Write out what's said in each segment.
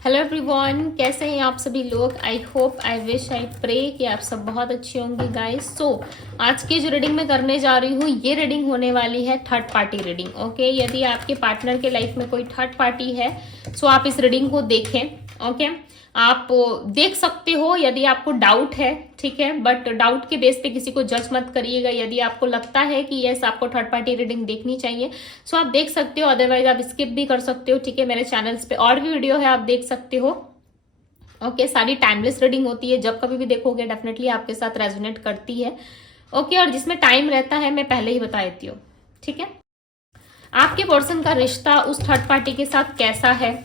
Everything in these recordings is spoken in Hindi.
हेलो एवरीवन, कैसे हैं आप सभी लोग। I hope, I wish, I pray कि आप सब बहुत अच्छे होंगे गाइस। आज की जो रीडिंग मैं करने जा रही हूँ, ये रीडिंग होने वाली है थर्ड पार्टी रीडिंग। ओके, यदि आपके पार्टनर के लाइफ में कोई थर्ड पार्टी है सो आप इस रीडिंग को देखें। ओके, आप देख सकते हो यदि आपको डाउट है, ठीक है, बट डाउट के बेस पे किसी को जज मत करिएगा। यदि आपको लगता है कि यस आपको थर्ड पार्टी रीडिंग देखनी चाहिए सो आप देख सकते हो, अदरवाइज आप स्किप भी कर सकते हो। ठीक है, मेरे चैनल्स पे और भी वीडियो है, आप देख सकते हो। ओके, सारी टाइमलेस रीडिंग होती है, जब कभी भी देखोगे डेफिनेटली आपके साथ रेजोनेट करती है। ओके, और जिसमें टाइम रहता है मैं पहले ही बता देती हूँ। ठीक है, आपके पर्सन का रिश्ता उस थर्ड पार्टी के साथ कैसा है।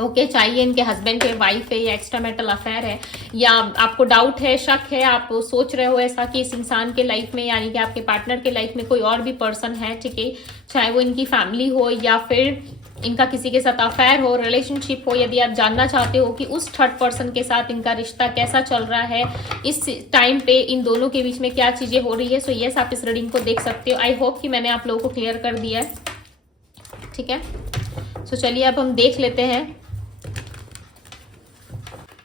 ओके, चाहिए इनके हस्बैंड है, वाइफ है या एक्स्ट्रा मैरिटल अफेयर है, या आपको डाउट है, शक है, आप सोच रहे हो ऐसा कि इस इंसान के लाइफ में यानी कि आपके पार्टनर के लाइफ में कोई और भी पर्सन है। ठीक है, चाहे वो इनकी फैमिली हो या फिर इनका किसी के साथ अफेयर हो, रिलेशनशिप हो। यदि आप जानना चाहते हो कि उस थर्ड पर्सन के साथ इनका रिश्ता कैसा चल रहा है, इस टाइम पे इन दोनों के बीच में क्या चीजें हो रही है, सो यस आप इस रीडिंग को देख सकते हो। आई होप कि मैंने आप लोगों को क्लियर कर दिया है। ठीक है, सो चलिए अब हम देख लेते हैं।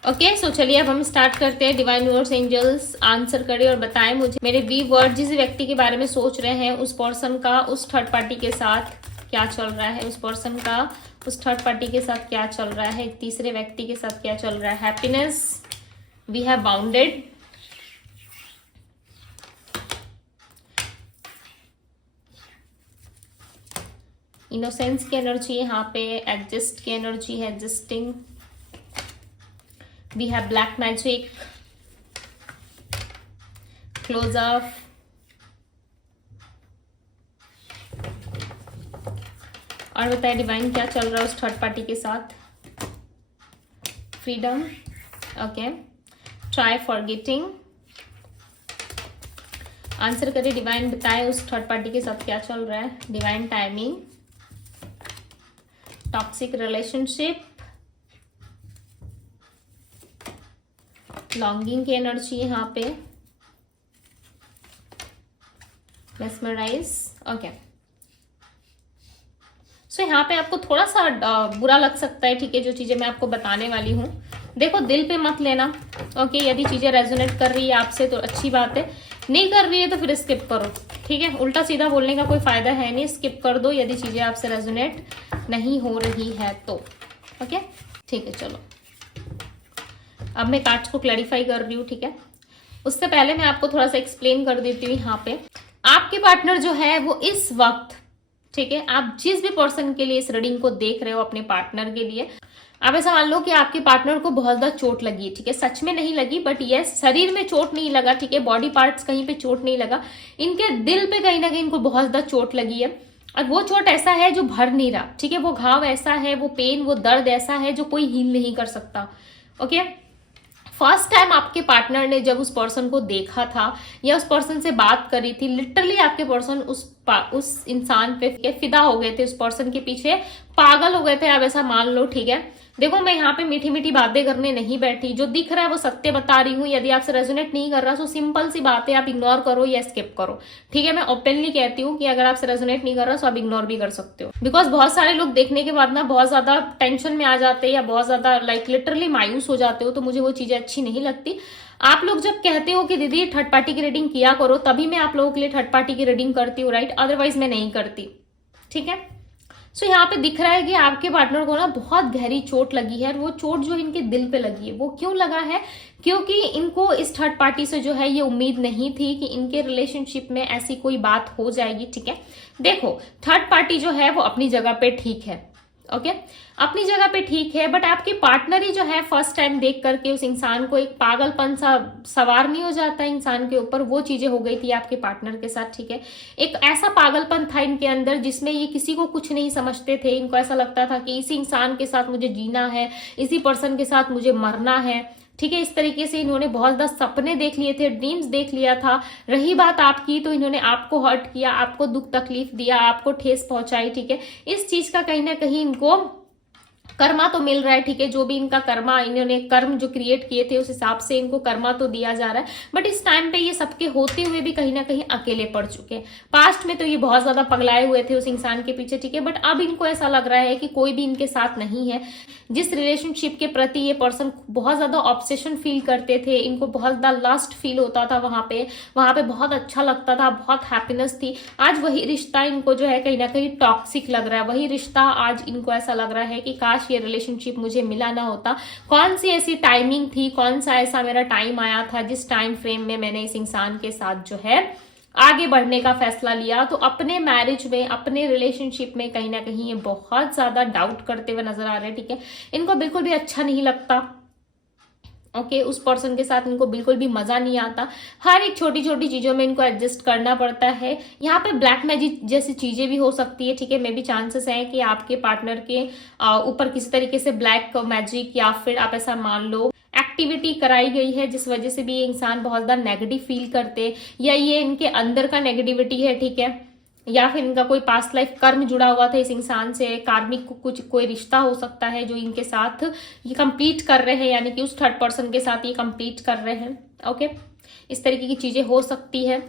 ओके, सो चलिए अब हम स्टार्ट करते हैं। डिवाइन यूनिवर्स एंजल्स आंसर करें और बताएं मुझे मेरे वी वर्ड जिस व्यक्ति के बारे में सोच रहे हैं उस पर्सन का उस थर्ड पार्टी के साथ क्या चल रहा है, उस पर्सन का उस थर्ड पार्टी के साथ क्या चल रहा है, तीसरे व्यक्ति के साथ क्या चल रहा है। Happiness, we have bounded, innocence की एनर्जी यहाँ पे, एडजस्ट की एनर्जी है, adjusting, we have black magic, close up, और बताए डिवाइन क्या चल रहा है उस थर्ड पार्टी के साथ। Freedom, okay, try forgetting, answer करिए डिवाइन, बताए उस थर्ड पार्टी के साथ क्या चल रहा है। Divine timing, toxic relationship, longing की एनर्जी यहाँ पे, मेस्मराइज, ओके। सो यहाँ पे आपको थोड़ा सा बुरा लग सकता है, ठीक है, जो चीजें मैं आपको बताने वाली हूँ। देखो, दिल पे मत लेना। ओके, यदि चीजें रेजोनेट कर रही है आपसे तो अच्छी बात है, नहीं कर रही है तो फिर स्किप करो। ठीक है, उल्टा सीधा बोलने का कोई फायदा है नहीं, स्किप कर दो यदि चीजें आपसे रेजोनेट नहीं हो रही है तो। ओके, ठीक है, चलो अब मैं कार्ड्स को क्लैरिफाई कर रही हूँ। ठीक है, उससे पहले मैं आपको थोड़ा सा एक्सप्लेन कर देती हूँ। यहाँ पे आपके पार्टनर जो है वो इस वक्त, ठीक है, आप जिस भी पर्सन के लिए इस रीडिंग को देख रहे हो अपने पार्टनर के लिए, आप ऐसा मान लो कि आपके पार्टनर को बहुत ज्यादा चोट लगी है। ठीक है, सच में नहीं लगी बट यस, शरीर में चोट नहीं लगा, ठीक है, बॉडी पार्ट्स कहीं पे चोट नहीं लगा, इनके दिल पे कहीं ना कहीं इनको बहुत ज्यादा चोट लगी है। और वो चोट ऐसा है जो भर नहीं रहा। ठीक है, वो घाव ऐसा है, वो पेन, वो दर्द ऐसा है जो कोई हील नहीं कर सकता। ओके, फर्स्ट टाइम आपके पार्टनर ने जब उस पर्सन को देखा था या उस पर्सन से बात करी थी, लिटरली आपके पर्सन उस इंसान पे फिदा हो गए थे, उस पर्सन के पीछे पागल हो गए थे, आप ऐसा मान लो। ठीक है, देखो मैं यहाँ पे मीठी मीठी बातें करने नहीं बैठी, जो दिख रहा है वो सत्य बता रही हूँ। यदि आपसे रेजोनेट नहीं कर रहा तो सिंपल सी बात है, आप इग्नोर करो या स्किप करो। ठीक है, मैं ओपनली कहती हूँ कि अगर आपसे रेजोनेट नहीं कर रहा तो आप इग्नोर भी कर सकते हो, बिकॉज बहुत सारे लोग देखने के बाद ना बहुत ज्यादा टेंशन में आ जाते हैं या बहुत ज्यादा लाइक लिटरली मायूस हो जाते हो, तो मुझे वो चीजें अच्छी नहीं लगती। आप लोग जब कहते हो कि दीदी थर्ड पार्टी की रीडिंग किया करो, तभी मैं आप लोगों के लिए थर्ड पार्टी की रीडिंग करती हूँ, राइट, अदरवाइज मैं नहीं करती। ठीक है, सो यहाँ पे दिख रहा है कि आपके पार्टनर को ना बहुत गहरी चोट लगी है। वो चोट जो इनके दिल पे लगी है, वो क्यों लगा है, क्योंकि इनको इस थर्ड पार्टी से जो है ये उम्मीद नहीं थी कि इनके रिलेशनशिप में ऐसी कोई बात हो जाएगी। ठीक है, देखो थर्ड पार्टी जो है वो अपनी जगह पे ठीक है। ओके, अपनी जगह पे ठीक है, बट आपकी पार्टनर ही जो है फर्स्ट टाइम देख करके उस इंसान को एक पागलपन सा सवार नहीं हो जाता है इंसान के ऊपर, वो चीजें हो गई थी आपके पार्टनर के साथ। ठीक है, एक ऐसा पागलपन था इनके अंदर जिसमें ये किसी को कुछ नहीं समझते थे। इनको ऐसा लगता था कि इसी इंसान के साथ मुझे जीना है, इसी पर्सन के साथ मुझे मरना है। ठीक है, इस तरीके से इन्होंने बहुत ज्यादा सपने देख लिए थे, ड्रीम्स देख लिया था। रही बात आपकी, तो इन्होंने आपको हर्ट किया, आपको दुख तकलीफ दिया, आपको ठेस पहुंचाई। ठीक है, इस चीज का कहीं ना कहीं इनको कर्मा तो मिल रहा है, ठीक है, जो भी इनका कर्मा, इन्होंने कर्म जो क्रिएट किए थे उस हिसाब से इनको कर्मा तो दिया जा रहा है। बट इस टाइम पे ये सबके होते हुए भी कहीं ना कहीं अकेले पड़ चुके हैं। पास्ट में तो ये बहुत ज्यादा पगलाए हुए थे उस इंसान के पीछे, ठीक है, बट अब इनको ऐसा लग रहा है कि कोई भी इनके साथ नहीं है। जिस रिलेशनशिप के प्रति ये पर्सन बहुत ज्यादा ऑब्सेशन फील करते थे, इनको बहुत ज्यादा लस्ट फील होता था, वहां पे बहुत अच्छा लगता था, बहुत हैप्पीनेस थी, आज वही रिश्ता इनको जो है कहीं ना कहीं टॉक्सिक लग रहा है। वही रिश्ता आज इनको ऐसा लग रहा है कि काश ये रिलेशनशिप मुझे मिला ना होता। कौन सी ऐसी टाइमिंग थी, कौन सा ऐसा मेरा टाइम आया था जिस टाइम फ्रेम में मैंने इस इंसान के साथ जो है आगे बढ़ने का फैसला लिया। तो अपने मैरिज में, अपने रिलेशनशिप में कहीं ना कहीं ये बहुत ज्यादा डाउट करते हुए नजर आ रहे हैं, ठीक है। इनको बिल्कुल भी अच्छा नहीं लगता, ओके, उस पर्सन के साथ इनको बिल्कुल भी मजा नहीं आता। हर एक छोटी छोटी चीजों में इनको एडजस्ट करना पड़ता है। यहाँ पे ब्लैक मैजिक जैसी चीजें भी हो सकती है, ठीक है, मे भी चांसेस है कि आपके पार्टनर के ऊपर किसी तरीके से ब्लैक मैजिक या फिर आप ऐसा मान लो एक्टिविटी कराई गई है, जिस वजह से भी ये इंसान बहुत ज्यादा नेगेटिव फील करते, या ये इनके अंदर का नेगेटिविटी है, ठीक है, या फिर इनका कोई पास्ट लाइफ कर्म जुड़ा हुआ था इस इंसान से, कार्मिक कुछ कोई रिश्ता हो सकता है जो इनके साथ ये कंप्लीट कर रहे हैं, यानी कि उस थर्ड पर्सन के साथ ये कंप्लीट कर रहे हैं, ओके, इस तरीके की चीजें हो सकती है।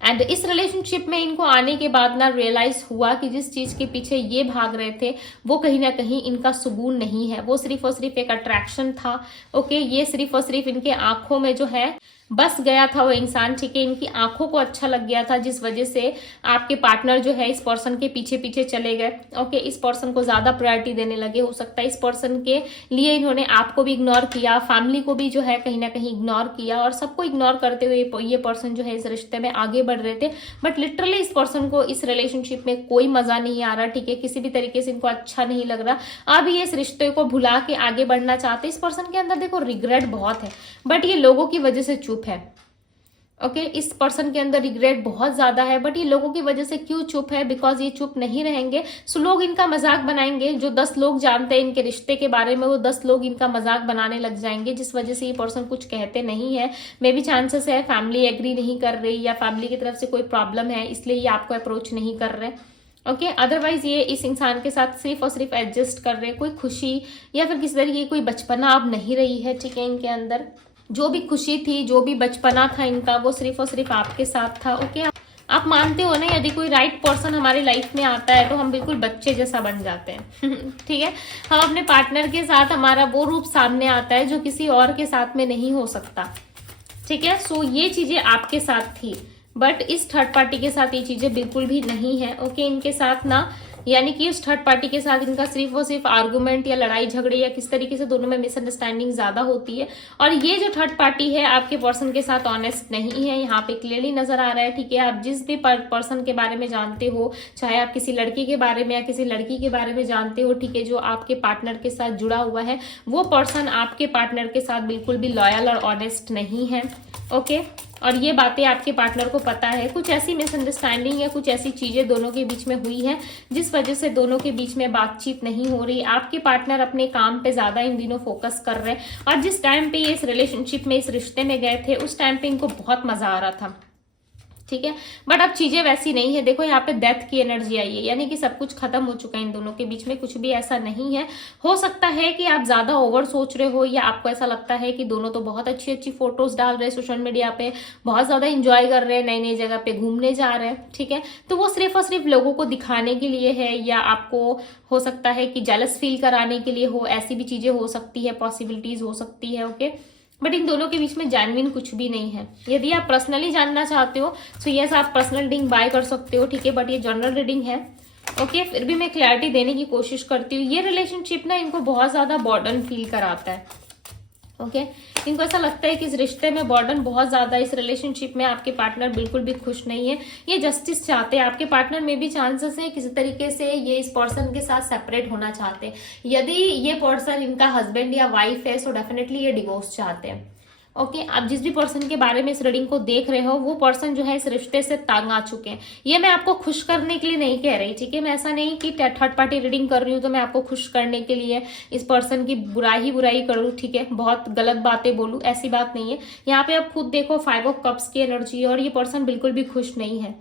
एंड इस रिलेशनशिप में इनको आने के बाद ना रियलाइज हुआ कि जिस चीज के पीछे ये भाग रहे थे वो कहीं ना कहीं इनका सुकून नहीं है, वो सिर्फ और सिर्फ एक अट्रैक्शन था, ओके, ये सिर्फ और सिर्फ इनके आंखों में जो है बस गया था वो इंसान, ठीक है, इनकी आंखों को अच्छा लग गया था, जिस वजह से आपके पार्टनर जो है इस पर्सन के पीछे पीछे चले गए, ओके, इस पर्सन को ज्यादा प्रायोरिटी देने लगे। हो सकता है इस पर्सन के लिए इन्होंने आपको भी इग्नोर किया, फैमिली को भी जो है कहीं ना कहीं इग्नोर किया, और सबको इग्नोर करते हुए ये पर्सन जो है इस रिश्ते में आगे बढ़ रहे थे। बट लिटरली इस पर्सन को इस रिलेशनशिप में कोई मजा नहीं आ रहा, ठीक है, किसी भी तरीके से इनको अच्छा नहीं लग रहा। अब ये इस रिश्ते को भुला के आगे बढ़ना चाहते। इस पर्सन के अंदर देखो रिग्रेट बहुत है, बट ये लोगों की वजह से चुप है, ओके, इस पर्सन के अंदर रिग्रेट बहुत ज्यादा है, बट ये लोगों की वजह से क्यों चुप है? बिकॉज ये चुप नहीं रहेंगे, सो लोग इनका मजाक बनाएंगे। जो 10 लोग जानते हैं इनके रिश्ते के बारे में, वो 10 लोग इनका मजाक बनाने लग जाएंगे, जिस वजह से ये पर्सन कुछ कहते नहीं है। मे भी चांसेस है फैमिली एग्री नहीं कर रही, या फैमिली की तरफ से कोई प्रॉब्लम है, इसलिए ये आपको अप्रोच नहीं कर रहे, ओके। अदरवाइज ये इस इंसान के साथ सिर्फ और सिर्फ एडजस्ट कर रहे। कोई खुशी या फिर किसी तरीके की कोई बचपना अब नहीं रही है, ठीक है, इनके अंदर जो भी खुशी थी, जो भी बचपना था इनका, वो सिर्फ और सिर्फ आपके साथ था, ओके। आप मानते हो ना, यदि कोई राइट पर्सन हमारी लाइफ में आता है तो हम बिल्कुल बच्चे जैसा बन जाते हैं ठीक है, हम अपने पार्टनर के साथ, हमारा वो रूप सामने आता है जो किसी और के साथ में नहीं हो सकता, ठीक है। सो ये चीजें आपके साथ थी, बट इस थर्ड पार्टी के साथ ये चीजें बिल्कुल भी नहीं है, ओके। इनके साथ ना, यानी कि उस थर्ड पार्टी के साथ इनका सिर्फ और सिर्फ आर्गुमेंट या लड़ाई झगड़े या किस तरीके से दोनों में मिसअंडरस्टैंडिंग ज्यादा होती है। और ये जो थर्ड पार्टी है आपके पर्सन के साथ ऑनेस्ट नहीं है, यहाँ पे क्लियरली नजर आ रहा है, ठीक है। आप जिस भी पर्सन के बारे में जानते हो, चाहे आप किसी लड़की के बारे में या किसी लड़की के बारे में जानते हो, ठीक है, जो आपके पार्टनर के साथ जुड़ा हुआ है, वो पर्सन आपके पार्टनर के साथ बिल्कुल भी लॉयल और ऑनेस्ट नहीं है, ओके। और ये बातें आपके पार्टनर को पता है। कुछ ऐसी मिसअंडरस्टैंडिंग या कुछ ऐसी चीजें दोनों के बीच में हुई है जिस वजह से दोनों के बीच में बातचीत नहीं हो रही। आपके पार्टनर अपने काम पे ज्यादा इन दिनों फोकस कर रहे हैं, और जिस टाइम पे ये इस रिलेशनशिप में, इस रिश्ते में गए थे, उस टाइम पे इनको बहुत मजा आ रहा था, ठीक है। बट अब चीजें वैसी नहीं है। देखो यहाँ पे डेथ की एनर्जी आई है, यानी कि सब कुछ खत्म हो चुका है इन दोनों के बीच में, कुछ भी ऐसा नहीं है। हो सकता है कि आप ज्यादा ओवर सोच रहे हो, या आपको ऐसा लगता है कि दोनों तो बहुत अच्छी अच्छी फोटोज डाल रहे हैं सोशल मीडिया पे, बहुत ज्यादा इंजॉय कर रहे हैं, नई नई जगह पे घूमने जा रहे हैं, ठीक है। तो वो सिर्फ और सिर्फ लोगों को दिखाने के लिए है, या आपको हो सकता है कि जेलस फील कराने के लिए हो, ऐसी भी चीजें हो सकती है, पॉसिबिलिटीज हो सकती है, ओके। बट इन दोनों के बीच में जेन्युइन कुछ भी नहीं है। यदि आप पर्सनली जानना चाहते हो तो यस, आप पर्सनल रीडिंग बाय कर सकते हो, ठीक है, बट ये जनरल रीडिंग है, ओके। फिर भी मैं क्लैरिटी देने की कोशिश करती हूँ। ये रिलेशनशिप ना इनको बहुत ज्यादा बर्डन फील कराता है, ओके। इनको ऐसा लगता है कि इस रिश्ते में बर्डन बहुत ज्यादा, इस रिलेशनशिप में आपके पार्टनर बिल्कुल भी खुश नहीं है, ये जस्टिस चाहते हैं। आपके पार्टनर में भी चांसेस है किसी तरीके से ये इस पर्सन के साथ सेपरेट होना चाहते हैं। यदि ये पर्सन इनका हस्बैंड या वाइफ है सो डेफिनेटली ये डिवोर्स चाहते हैं, ओके। आप जिस भी पर्सन के बारे में इस रीडिंग को देख रहे हो, वो पर्सन जो है इस रिश्ते से तंग आ चुके हैं। ये मैं आपको खुश करने के लिए नहीं कह रही, ठीक है। मैं ऐसा नहीं कि थर्ड पार्टी रीडिंग कर रही हूँ तो मैं आपको खुश करने के लिए इस पर्सन की बुराई करूँ, ठीक है, बहुत गलत बातें बोलूँ, ऐसी बात नहीं है। यहाँ पे आप खुद देखो 5 ऑफ कप्स की एनर्जी, और ये पर्सन बिल्कुल भी खुश नहीं है,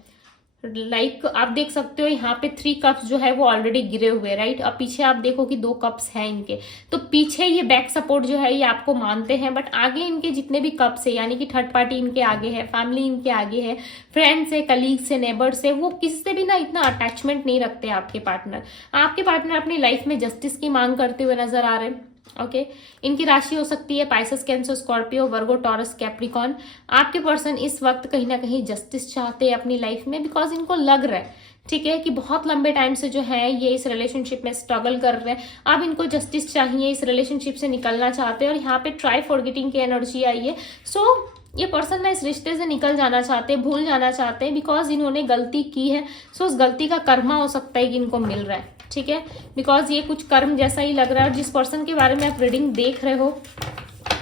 लाइक आप देख सकते हो यहाँ पे 3 कप्स जो है वो ऑलरेडी गिरे हुए, राइट। अब पीछे आप देखो कि 2 कप्स हैं इनके, तो पीछे ये बैक सपोर्ट जो है ये आपको मानते हैं, बट आगे इनके जितने भी कप्स है यानी कि थर्ड पार्टी इनके आगे है, फैमिली इनके आगे है, फ्रेंड्स है, कलीग्स है, नेबर्स है, वो किसी से भी ना इतना अटैचमेंट नहीं रखते आपके पार्टनर। आपके पार्टनर अपनी लाइफ में जस्टिस की मांग करते हुए नजर आ रहे हैं। ओके इनकी राशि हो सकती है पाइसेस, कैंसर, स्कॉर्पियो, वर्गो, टॉरस, कैप्रिकॉन। आपके पर्सन इस वक्त कहीं ना कहीं जस्टिस चाहते हैं अपनी लाइफ में, बिकॉज इनको लग रहा है, ठीक है, कि बहुत लंबे टाइम से जो है ये इस रिलेशनशिप में स्ट्रगल कर रहे हैं। अब इनको जस्टिस चाहिए, इस रिलेशनशिप से निकलना चाहते हैं, और यहाँ पे ट्राई फॉरगेटिंग की एनर्जी आई है। सो ये पर्सन ना इस रिश्ते से निकल जाना चाहते हैं, भूल जाना चाहते हैं, बिकॉज इन्होंने गलती की है। सो उस गलती का कर्मा हो सकता है कि इनको मिल रहा है, ठीक है, बिकॉज ये कुछ कर्म जैसा ही लग रहा है। और जिस पर्सन के बारे में आप रीडिंग देख रहे हो,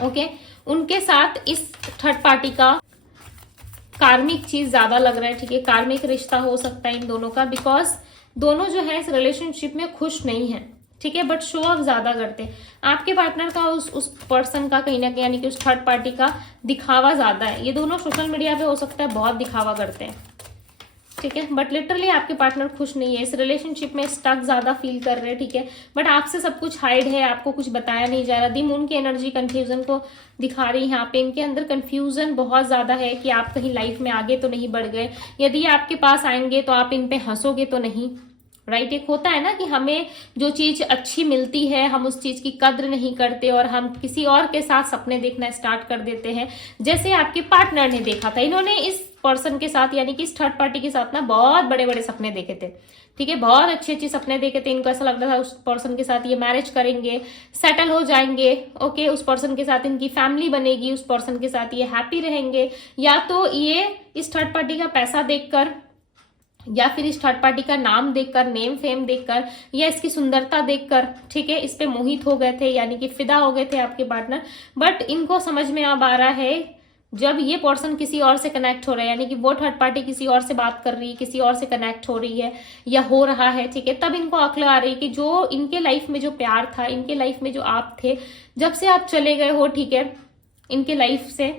ओके, उनके साथ इस थर्ड पार्टी का कार्मिक चीज ज्यादा लग रहा है, ठीक है, कार्मिक रिश्ता हो सकता है इन दोनों का, बिकॉज दोनों जो है इस रिलेशनशिप में खुश नहीं है, ठीक है, बट शो ऑफ ज्यादा करते हैं। आपके पार्टनर का उस पर्सन का कहीं ना कहीं यानी कि उस थर्ड पार्टी का दिखावा ज्यादा है। ये दोनों सोशल मीडिया पे हो सकता है बहुत दिखावा करते हैं, ठीक है, बट लिटरली आपके पार्टनर खुश नहीं है, इस रिलेशनशिप में स्टक ज्यादा फील कर रहे हैं, ठीक है, बट आपसे सब कुछ हाइड है, आपको कुछ बताया नहीं जा रहा। दी मून की एनर्जी कंफ्यूजन को दिखा रही है यहाँ पे। इनके अंदर कंफ्यूजन बहुत ज्यादा है कि आप कहीं लाइफ में आगे तो नहीं बढ़ गए। यदि आपके पास आएंगे तो आप इन पे हंसोगे तो नहीं, राइट। एक होता है ना कि हमें जो चीज अच्छी मिलती है हम उस चीज की कद्र नहीं करते और हम किसी और के साथ सपने देखना स्टार्ट कर देते हैं, जैसे आपके पार्टनर ने देखा था। इन्होंने इस पर्सन के साथ यानी कि इस थर्ड पार्टी के साथ ना बहुत बड़े बड़े सपने देखे थे, ठीक है, बहुत अच्छे अच्छे सपने देखे थे। इनको ऐसा लग रहा था उस पर्सन के साथ ये मैरिज करेंगे, सेटल हो जाएंगे, ओके, उस पर्सन के साथ इनकी फैमिली बनेगी, उस पर्सन के साथ ये हैप्पी रहेंगे। या तो ये इस थर्ड पार्टी का पैसा देखकर या फिर इस थर्ड पार्टी का नाम देखकर, नेम फेम देखकर, या इसकी सुंदरता देखकर, ठीक है, इस पे मोहित हो गए थे यानी कि फिदा हो गए थे आपके पार्टनर। बट इनको समझ में अब आ रहा है जब ये पर्सन किसी और से कनेक्ट हो रहा है यानी कि वो थर्ड पार्टी किसी और से बात कर रही है, किसी और से कनेक्ट हो रही है या हो रहा है, ठीक है, तब इनको अक्ल आ रही है कि जो इनके लाइफ में जो प्यार था, इनके लाइफ में जो आप थे, जब से आप चले गए हो, ठीक है, इनके लाइफ से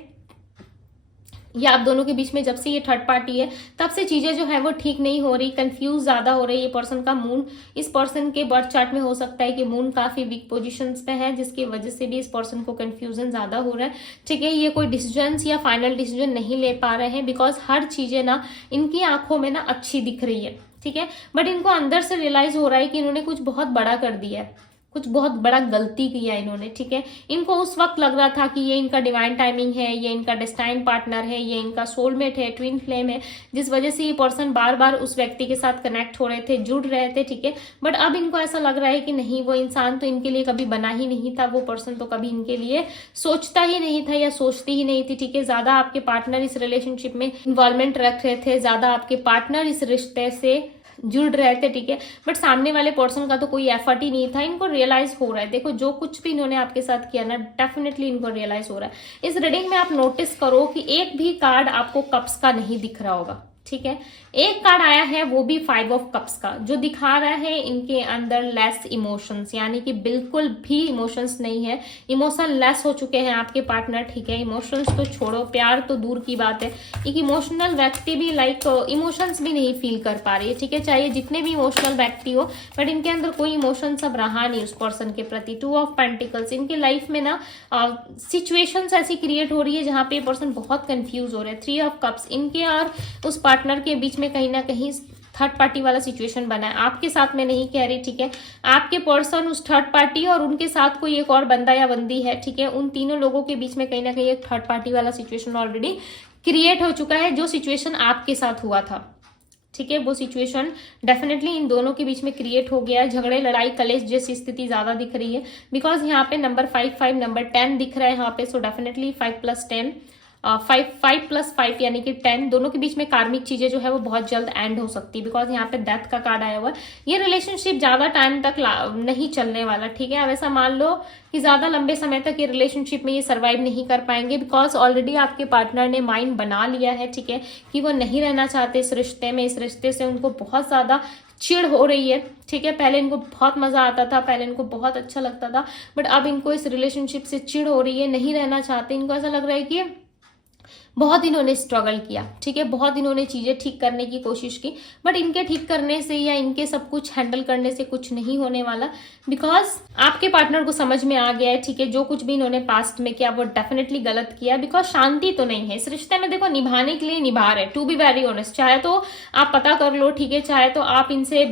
या आप दोनों के बीच में जब से ये थर्ड पार्टी है तब से चीजें जो है वो ठीक नहीं हो रही, कंफ्यूज ज्यादा हो रही है। पर्सन का मून, इस पर्सन के बर्थ चार्ट में हो सकता है कि मून काफी वीक पोजीशंस पे है, जिसकी वजह से भी इस पर्सन को कंफ्यूजन ज्यादा हो रहा है, ठीक है। ये कोई डिसीजन या फाइनल डिसीजन नहीं ले पा रहे हैं, बिकॉज हर चीजें ना इनकी आंखों में ना अच्छी दिख रही है, ठीक है, बट इनको अंदर से रियलाइज हो रहा है कि इन्होंने कुछ बहुत बड़ा कर दिया है, कुछ बहुत बड़ा गलती किया इन्होंने, ठीक है। इनको उस वक्त लग रहा था कि ये इनका डिवाइन टाइमिंग है, ये इनका डेस्टाइन पार्टनर है, ये इनका सोलमेट है, ट्विन फ्लेम है, जिस वजह से ये पर्सन बार बार उस व्यक्ति के साथ कनेक्ट हो रहे थे, जुड़ रहे थे, ठीक है। बट अब इनको ऐसा लग रहा है कि नहीं, वो इंसान तो इनके लिए कभी बना ही नहीं था, वो पर्सन तो कभी इनके लिए सोचता ही नहीं था या सोचती ही नहीं थी, ठीक है। ज्यादा आपके पार्टनर इस रिलेशनशिप में इन्वॉल्वमेंट रख रहे थे, ज्यादा आपके पार्टनर इस रिश्ते से जुड़ रहे थे, ठीक है, बट सामने वाले पर्सन का तो कोई एफर्ट ही नहीं था। इनको रियलाइज हो रहा है, देखो जो कुछ भी इन्होंने आपके साथ किया ना, डेफिनेटली इनको रियलाइज हो रहा है। इस रीडिंग में आप नोटिस करो कि एक भी कार्ड आपको कप्स का नहीं दिख रहा होगा, ठीक है। एक कार्ड आया है वो भी 5 ऑफ कप्स का, जो दिखा रहा है इनके अंदर लेस इमोशंस, यानी कि बिल्कुल भी इमोशंस नहीं है, इमोशन लेस हो चुके हैं आपके पार्टनर, ठीक है। इमोशंस तो छोड़ो, प्यार तो दूर की बात है, एक इमोशनल व्यक्ति भी लाइक इमोशंस भी नहीं फील कर पा रही है, ठीक है, चाहे जितने भी इमोशनल व्यक्ति हो, बट इनके अंदर कोई इमोशंस अब रहा नहीं उस पर्सन के प्रति। 2 ऑफ पेंटिकल्स, इनके लाइफ में ना सिचुएशंस ऐसी क्रिएट हो रही है जहां पे पर्सन बहुत कंफ्यूज हो रहे हैं। 3 ऑफ कप्स, इनके और उस पार्टनर के बीच में कहीं ना कहीं थर्ड पार्टी वाला सिचुएशन बना है, आपके साथ में नहीं कह रही, ठीक है। आपके पर्सन, उस थर्ड पार्टी और उनके साथ कोई एक और बंदा या बंदी है, ठीक है, उन तीनों लोगों के बीच में कहीं ना कहीं एक थर्ड पार्टी वाला सिचुएशन ऑलरेडी क्रिएट हो चुका है। जो सिचुएशन आपके साथ हुआ था, ठीक है, वो सिचुएशन डेफिनेटली इन दोनों के बीच में क्रिएट हो गया है। झगड़े, लड़ाई, कलेश जैसी स्थिति ज्यादा दिख रही है, बिकॉज यहाँ पे नंबर 5 नंबर 10 दिख रहा है यहाँ पे। सो डेफिनेटली 5 + 10 5 + 5 यानी कि 10, दोनों के बीच में कार्मिक चीजें जो है वो बहुत जल्द एंड हो सकती है, बिकॉज यहाँ पे डेथ का कार्ड आया हुआ है। ये रिलेशनशिप ज्यादा टाइम तक नहीं चलने वाला, ठीक है। अब ऐसा मान लो कि ज्यादा लंबे समय तक ये रिलेशनशिप में ये सर्वाइव नहीं कर पाएंगे, बिकॉज ऑलरेडी आपके पार्टनर ने माइंड बना लिया है, ठीक है, कि वो नहीं रहना चाहते इस रिश्ते में। इस रिश्ते से उनको बहुत ज्यादा चिढ़ हो रही है, ठीक है। पहले इनको बहुत मजा आता था, पहले इनको बहुत अच्छा लगता था, बट अब इनको इस रिलेशनशिप से चिढ़ हो रही है, नहीं रहना चाहते। इनको ऐसा लग रहा है कि बहुत इन्होंने स्ट्रगल किया, ठीक है, बहुत इन्होंने चीजें ठीक करने की कोशिश की, बट इनके ठीक करने से या इनके सब कुछ हैंडल करने से कुछ नहीं होने वाला, बिकॉज आपके पार्टनर को समझ में आ गया है, ठीक है, जो कुछ भी इन्होंने पास्ट में किया वो डेफिनेटली गलत किया, बिकॉज शांति तो नहीं है इस रिश्ते में। देखो, निभाने के लिए निभा रहे, टू बी वेरी ऑनेस्ट, चाहे तो आप पता कर लो, ठीक है, चाहे तो आप इनसे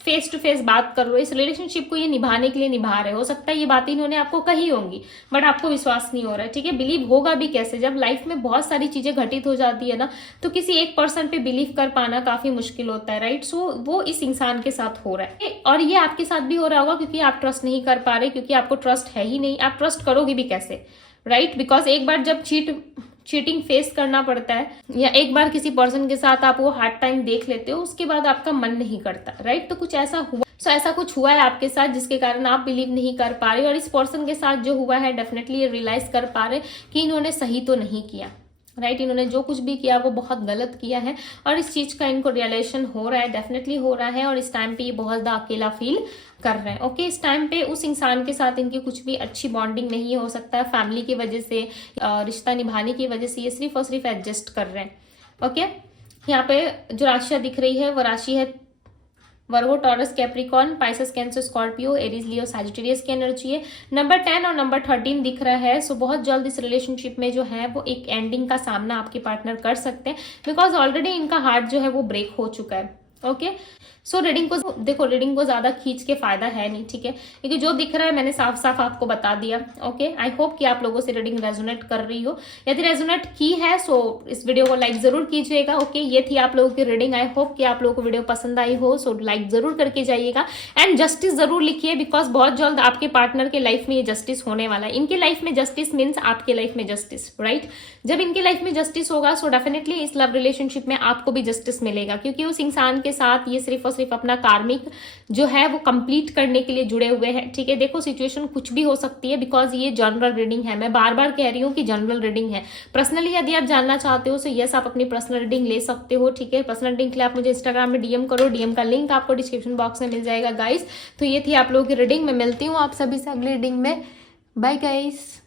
फेस टू फेस बात कर लो, इस रिलेशनशिप को ये निभाने के लिए निभा रहे। हो सकता है ये बातें इन्होंने आपको कही होंगी, बट आपको विश्वास नहीं हो रहा है, ठीक है। बिलीव होगा भी कैसे जब लाइफ में बहुत सारी चीजें घटित हो जाती है ना, तो किसी एक पर्सन पे बिलीव कर पाना काफी मुश्किल होता है, राइट। सो वो इस इंसान के साथ हो रहा है, और ये आपके साथ भी हो रहा होगा, क्योंकि आप ट्रस्ट नहीं कर पा रहे, क्योंकि आपको ट्रस्ट है ही नहीं। आप ट्रस्ट करोगे भी कैसे, राइट। बिकॉज एक बार जब चीटिंग फेस करना पड़ता है, या एक बार किसी पर्सन के साथ आप वो हार्ड टाइम देख लेते हो, उसके बाद आपका मन नहीं करता, राइट। तो कुछ ऐसा हुआ, ऐसा कुछ हुआ है आपके साथ जिसके कारण आप बिलीव नहीं कर पा रहे, और इस पर्सन के साथ जो हुआ है डेफिनेटली ये रियलाइज कर पा रहे कि इन्होंने सही तो नहीं किया, राइट। इन्होंने जो कुछ भी किया वो बहुत गलत किया है, और इस चीज का इनको रियलाइजेशन हो रहा है, डेफिनेटली हो रहा है, और इस टाइम पे ये बहुत ज्यादा अकेला फील कर रहे हैं। ओके, इस टाइम पे उस इंसान के साथ इनकी कुछ भी अच्छी बॉन्डिंग नहीं हो सकता है, फैमिली की वजह से, रिश्ता निभाने की वजह से ये सिर्फ और सिर्फ एडजस्ट कर रहे हैं। ओके, यहाँ पे जो राशियां दिख रही है वो राशि है Virgo, Taurus, Capricorn, Pisces, Cancer, Scorpio, Aries, Leo, Sagittarius की एनर्जी है। नंबर 10 और नंबर 13 दिख रहा है। सो बहुत जल्द इस रिलेशनशिप में जो है वो एक एंडिंग का सामना आपके पार्टनर कर सकते हैं, बिकॉज ऑलरेडी इनका हार्ट जो है वो ब्रेक हो चुका है। ओके, सो रीडिंग को देखो, रीडिंग को ज्यादा खींच के फायदा है नहीं, ठीक है, क्योंकि जो दिख रहा है मैंने साफ साफ आपको बता दिया। ओके, आई होप कि आप लोगों से रीडिंग रेजोनेट कर रही हो। यदि रेजोनेट की है सो इस वीडियो को लाइक जरूर कीजिएगा। ओके, ये थी आप लोगों की रीडिंग। आई होप कि आप लोगों को वीडियो पसंद आई हो, सो लाइक जरूर करके जाइएगा, एंड जस्टिस जरूर लिखिए, बिकॉज बहुत जल्द आपके पार्टनर के लाइफ में ये जस्टिस होने वाला है। इनके लाइफ में जस्टिस मीन्स आपके लाइफ में जस्टिस, राइट। जब इनके लाइफ में जस्टिस होगा सो डेफिनेटली इस लव रिलेशनशिप में आपको भी जस्टिस मिलेगा, क्योंकि उस इंसान के साथ ये सिर्फ और सिर्फ अपना कार्मिक जो है वो कंप्लीट करने के लिए जुड़े हुए हैं, ठीक है। देखो, सिचुएशन कुछ भी हो सकती है, बिकॉज ये जनरल रीडिंग है। मैं बार बार कह रही हूँ कि जनरल रीडिंग है। पर्सनली यदि आप जानना चाहते हो तो यस, आप अपनी पर्सनल रीडिंग ले सकते हो, ठीक है। पर्सनल रीडिंग के लिए आप मुझे इंस्टाग्राम में डीएम करो, डीएम का लिंक आपको डिस्क्रिप्शन बॉक्स में मिल जाएगा गाइस। तो ये थी आप लोगों की रीडिंग। मैं मिलती हूँ आप सभी से अगली रीडिंग में। Bye guys.